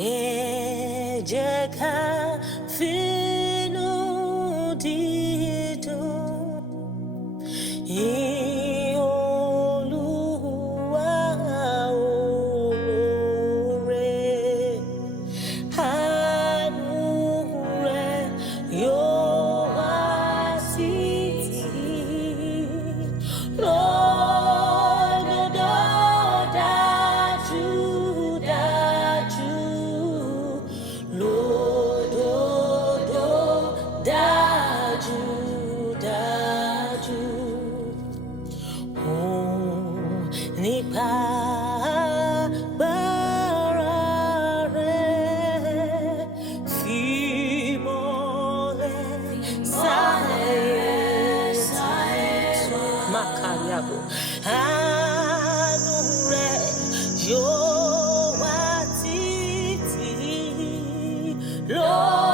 Ejeka finu dito Ioluwa olore Hanure yo asiti Lord daju Lord daju Nípa agbára rẹ̀ fi mọ́lẹ̀ sáyé Makariabo. Àánú rẹ̀ yóò wá títí lọ.